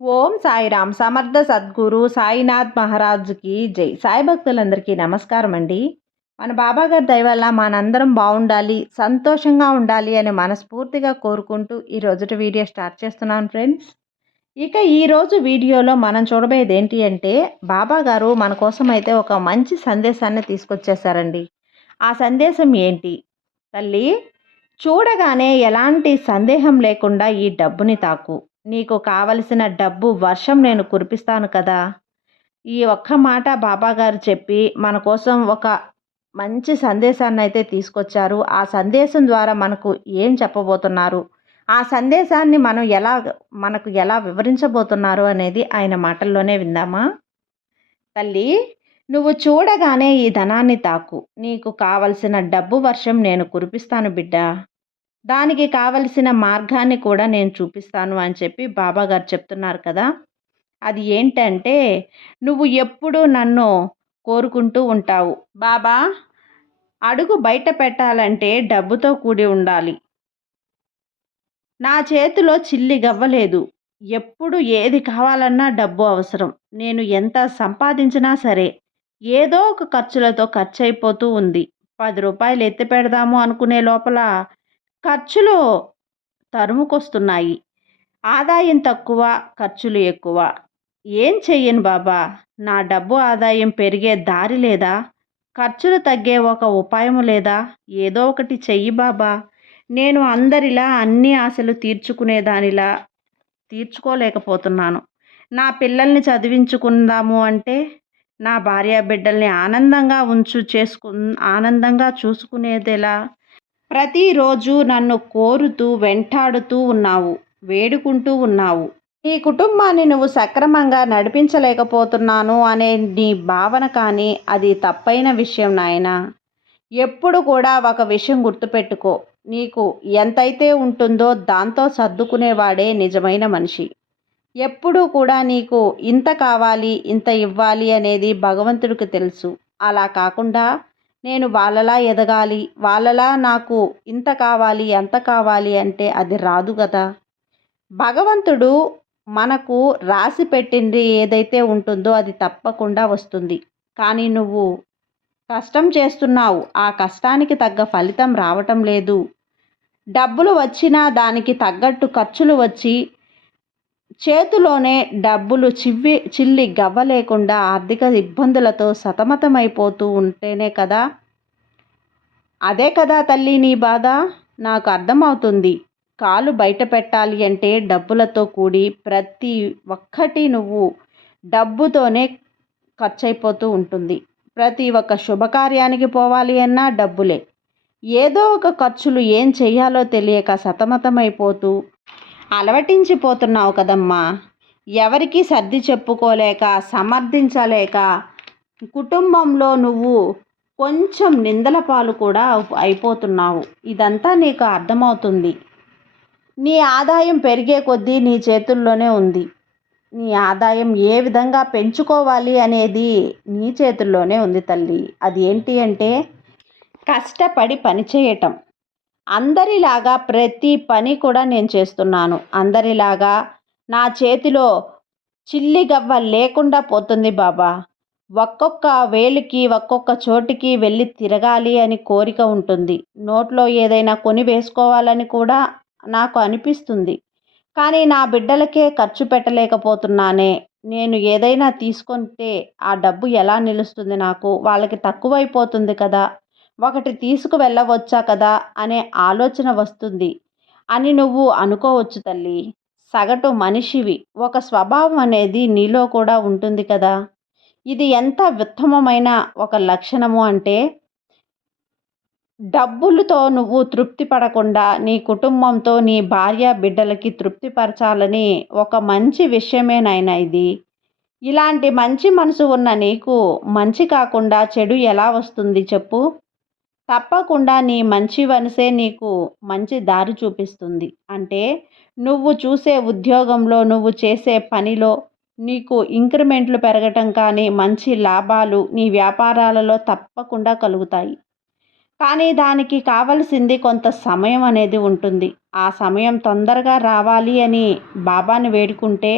ఓం సాయిరామ్ సమర్థ సద్గురు సాయినాథ్ మహారాజుకి జై. సాయి భక్తులందరికీ నమస్కారం అండి. మన బాబాగారి దయ వల్ల మనందరం బాగుండాలి సంతోషంగా ఉండాలి అని మనస్ఫూర్తిగా కోరుకుంటూ ఈ రోజుటి వీడియో స్టార్ట్ చేస్తున్నాను ఫ్రెండ్స్. ఇక ఈరోజు వీడియోలో మనం చూడబోయేది ఏంటి అంటే బాబా గారు మన కోసం అయితే ఒక మంచి సందేశాన్ని తీసుకొచ్చేసారండి ఆ సందేశం ఏంటి? తల్లి చూడగానే ఎలాంటి సందేహం లేకుండా ఈ డబ్బుని తాకు. నీకు కావలసిన డబ్బు వర్షం నేను కురిపిస్తాను కదా. ఈ ఒక్క మాట బాబాగారు చెప్పి మన కోసం ఒక మంచి సందేశాన్ని అయితే తీసుకొచ్చారు. ఆ సందేశం ద్వారా మనకు ఏం చెప్పబోతున్నారు? ఆ సందేశాన్ని మనం ఎలా మనకు ఎలా వివరించబోతున్నారు అనేది ఆయన మాటల్లోనే విందామా? తల్లి నువ్వు చూడగానే ఈ ధనాన్ని తాకు. నీకు కావలసిన డబ్బు వర్షం నేను కురిపిస్తాను బిడ్డ. దానికి కావలసిన మార్గాన్ని కూడా నేను చూపిస్తాను అని చెప్పి బాబా గారు చెప్తున్నారు కదా. అది ఏంటంటే నువ్వు ఎప్పుడు నన్ను కోరుకుంటూ ఉంటావు. బాబా అడుగు బయట పెట్టాలంటే డబ్బుతో కూడి ఉండాలి. నా చేతిలో చిల్లి గవ్వలేదు. ఎప్పుడు ఏది కావాలన్నా డబ్బు అవసరం. నేను ఎంత సంపాదించినా సరే ఏదో ఒక ఖర్చులతో ఖర్చు అయిపోతూ ఉంది. పది రూపాయలు ఎత్తి పెడదాము అనుకునే లోపల ఖర్చులు తరుముకొస్తున్నాయి. ఆదాయం తక్కువ ఖర్చులు ఎక్కువ. ఏం చెయ్యను బాబా? నా డబ్బు ఆదాయం పెరిగే దారి లేదా? ఖర్చులు తగ్గే ఒక ఉపాయం లేదా? ఏదో ఒకటి చెయ్యి బాబా. నేను అందరిలా అన్ని ఆశలు తీర్చుకునేదానిలా తీర్చుకోలేకపోతున్నాను. నా పిల్లల్ని చదివించుకుందాము అంటే నా భార్య బిడ్డల్ని ఆనందంగా ఉంచు చేసుకు ఆనందంగా చూసుకునేదిలా? ప్రతిరోజు నన్ను కోరుతూ వెంటాడుతూ ఉన్నావు వేడుకుంటూ ఉన్నావు. నీ కుటుంబాన్ని నువ్వు సక్రమంగా నడిపించలేకపోతున్నాను అనే నీ భావన కానీ అది తప్పైన విషయం నాయన. ఎప్పుడు కూడా ఒక విషయం గుర్తుపెట్టుకో నీకు ఎంతైతే ఉంటుందో దాంతో సర్దుకునేవాడే నిజమైన మనిషి. ఎప్పుడూ కూడా నీకు ఇంత కావాలి ఇంత ఇవ్వాలి అనేది భగవంతుడికి తెలుసు. అలా కాకుండా నేను వాళ్ళలా ఎదగాలి వాళ్ళలా నాకు ఇంత కావాలి ఎంత కావాలి అంటే అది రాదు కదా. భగవంతుడు మనకు రాసి పెట్టింది ఏదైతే ఉంటుందో అది తప్పకుండా వస్తుంది. కానీ నువ్వు కష్టం చేస్తున్నావు. ఆ కష్టానికి తగ్గ ఫలితం రావటం లేదు. డబ్బులు వచ్చినా దానికి తగ్గట్టు ఖర్చులు వచ్చి చేతిలోనే డబ్బులు చివ్వి చిల్లి గవ్వ లేకుండా ఆర్థిక ఇబ్బందులతో సతమతమైపోతూ ఉంటేనే కదా? అదే కదా తల్లి నీ బాధ? నాకు అర్థమవుతుంది. కాలు బయట పెట్టాలి అంటే డబ్బులతో కూడి ప్రతి ఒక్కటి నువ్వు డబ్బుతోనే ఖర్చయిపోతూ ఉంటుంది. ప్రతి ఒక్క శుభకార్యానికి పోవాలి అన్నా డబ్బులే. ఏదో ఒక ఖర్చులు ఏం చేయాలో తెలియక సతమతమైపోతూ అలవటించిపోతున్నావు కదమ్మా. ఎవరికి సర్ది చెప్పుకోలేక సమర్థించలేక కుటుంబంలో నువ్వు కొంచెం నిందల పాలు కూడా అయిపోతున్నావు. ఇదంతా నీకు అర్థమవుతుంది. నీ ఆదాయం పెరిగే కొద్దీ నీ చేతుల్లోనే ఉంది. నీ ఆదాయం ఏ విధంగా పెంచుకోవాలి అనేది నీ చేతుల్లోనే ఉంది తల్లి. అది ఏంటి అంటే కష్టపడి పని చేయటం. అందరిలాగా ప్రతి పని కూడా నేను చేస్తున్నాను. అందరిలాగా నా చేతిలో చిల్లి గవ్వ లేకుండా పోతుంది బాబా. ఒక్కొక్క వేలికి ఒక్కొక్క చోటికి వెళ్ళి తిరగాలి అని కోరిక ఉంటుంది. నోట్లో ఏదైనా కొని వేసుకోవాలని కూడా నాకు అనిపిస్తుంది. కానీ నా బిడ్డలకే ఖర్చు పెట్టలేకపోతున్నానే. నేను ఏదైనా తీసుకుంటే ఆ డబ్బు ఎలా నిలుస్తుంది నాకు? వాళ్ళకి తక్కువైపోతుంది కదా. ఒకటి తీసుకు వెళ్ళవచ్చా కదా అనే ఆలోచన వస్తుంది. అని నువ్వు అనుకోవచ్చు తల్లి. సగటు మనిషివి. ఒక స్వభావం అనేది నీలో కూడా ఉంటుంది కదా. ఇది ఎంత ఉత్తమమైన ఒక లక్షణము అంటే డబ్బులతో నువ్వు తృప్తి పడకుండా నీ కుటుంబంతో నీ భార్య బిడ్డలకి తృప్తిపరచాలని ఒక మంచి విషయమేనైనా ఇది. ఇలాంటి మంచి మనసు ఉన్న నీకు మంచి కాకుండా చెడు ఎలా వస్తుంది చెప్పు? తప్పకుండా నీ మంచి మనసే నీకు మంచి దారి చూపిస్తుంది. అంటే నువ్వు చూసే ఉద్యోగంలో నువ్వు చేసే పనిలో నీకు ఇంక్రిమెంట్లు పెరగటం కానీ మంచి లాభాలు నీ వ్యాపారాలలో తప్పకుండా కలుగుతాయి. కానీ దానికి కావలసింది కొంత సమయం అనేది ఉంటుంది. ఆ సమయం తొందరగా రావాలి అని బాబాని వేడుకుంటే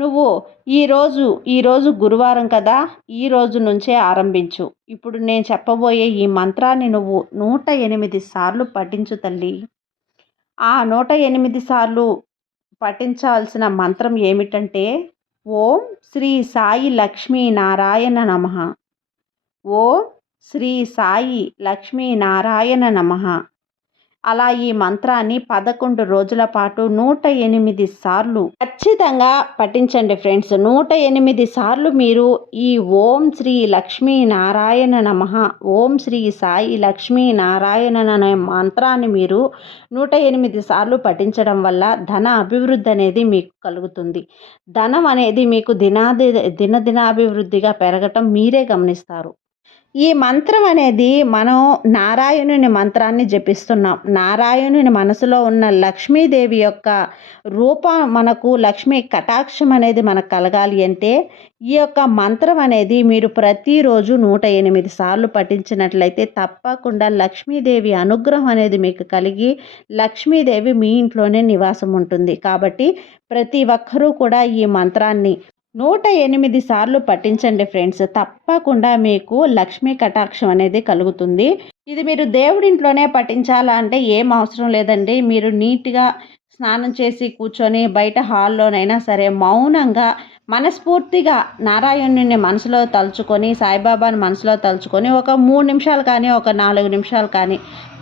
నువ్వు ఈరోజు ఈరోజు గురువారం కదా ఈ రోజు నుంచే ఆరంభించు. ఇప్పుడు నేను చెప్పబోయే ఈ మంత్రాన్ని నువ్వు నూట ఎనిమిది సార్లు పఠించు తల్లి. ఆ నూట ఎనిమిది సార్లు పఠించాల్సిన మంత్రం ఏమిటంటే ఓం శ్రీ సాయి లక్ష్మీ నారాయణ నమ. ఓం శ్రీ సాయి లక్ష్మీ నారాయణ నమ. అలా ఈ మంత్రాన్ని పదకొండు రోజుల పాటు నూట ఎనిమిది సార్లు ఖచ్చితంగా పఠించండి ఫ్రెండ్స్. నూట ఎనిమిది సార్లు మీరు ఈ ఓం శ్రీ లక్ష్మీ నారాయణ నమ ఓం శ్రీ సాయి లక్ష్మీ నారాయణ అనే మంత్రాన్ని మీరు నూట ఎనిమిది సార్లు పఠించడం వల్ల ధన అభివృద్ధి అనేది మీకు కలుగుతుంది. ధనం అనేది మీకు దినాది దినదినాభివృద్ధిగా పెరగటం మీరే గమనిస్తారు. ఈ మంత్రం అనేది మనం నారాయణుని మంత్రాన్ని జపిస్తున్నాం. నారాయణుని మనసులో ఉన్న లక్ష్మీదేవి యొక్క రూపం మనకు లక్ష్మీ కటాక్షం అనేది మనకు కలగాలి అంటే ఈ యొక్క మంత్రం అనేది మీరు ప్రతిరోజు నూట ఎనిమిది సార్లు పఠించినట్లయితే తప్పకుండా లక్ష్మీదేవి అనుగ్రహం అనేది మీకు కలిగి లక్ష్మీదేవి మీ ఇంట్లోనే నివాసం ఉంటుంది. కాబట్టి ప్రతి ఒక్కరూ కూడా ఈ మంత్రాన్ని నూట ఎనిమిది సార్లు పఠించండి ఫ్రెండ్స్. తప్పకుండా మీకు లక్ష్మీ కటాక్షం అనేది కలుగుతుంది. ఇది మీరు దేవుడింట్లోనే పఠించాలా అంటే ఏం అవసరం లేదండి. మీరు నీట్గా స్నానం చేసి కూర్చొని బయట హాల్లోనైనా సరే మౌనంగా మనస్ఫూర్తిగా నారాయణుని మనసులో తలుచుకొని సాయిబాబాని మనసులో తలుచుకొని ఒక మూడు నిమిషాలు కానీ ఒక నాలుగు నిమిషాలు కానీ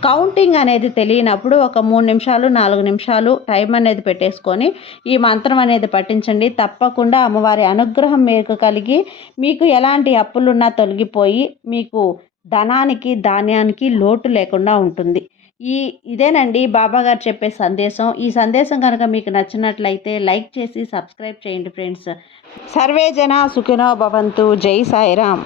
కౌంటింగ్ అనేది తెలియనప్పుడు ఒక మూడు నిమిషాలు నాలుగు నిమిషాలు టైం అనేది పెట్టేసుకొని ఈ మంత్రం అనేది పఠించండి. తప్పకుండా అమ్మవారి అనుగ్రహం మీకు కలిగి మీకు ఎలాంటి అప్పులున్నా తొలగిపోయి మీకు ధనానికి ధాన్యానికి లోటు లేకుండా ఉంటుంది. ఈ ఇదేనండి బాబా గారు చెప్పే సందేశం. ఈ సందేశం కనుక మీకు నచ్చినట్లయితే లైక్ చేసి సబ్స్క్రైబ్ చేయండి ఫ్రెండ్స్. సర్వే జన సుఖినో భవంతు. జై సాయిరామ్.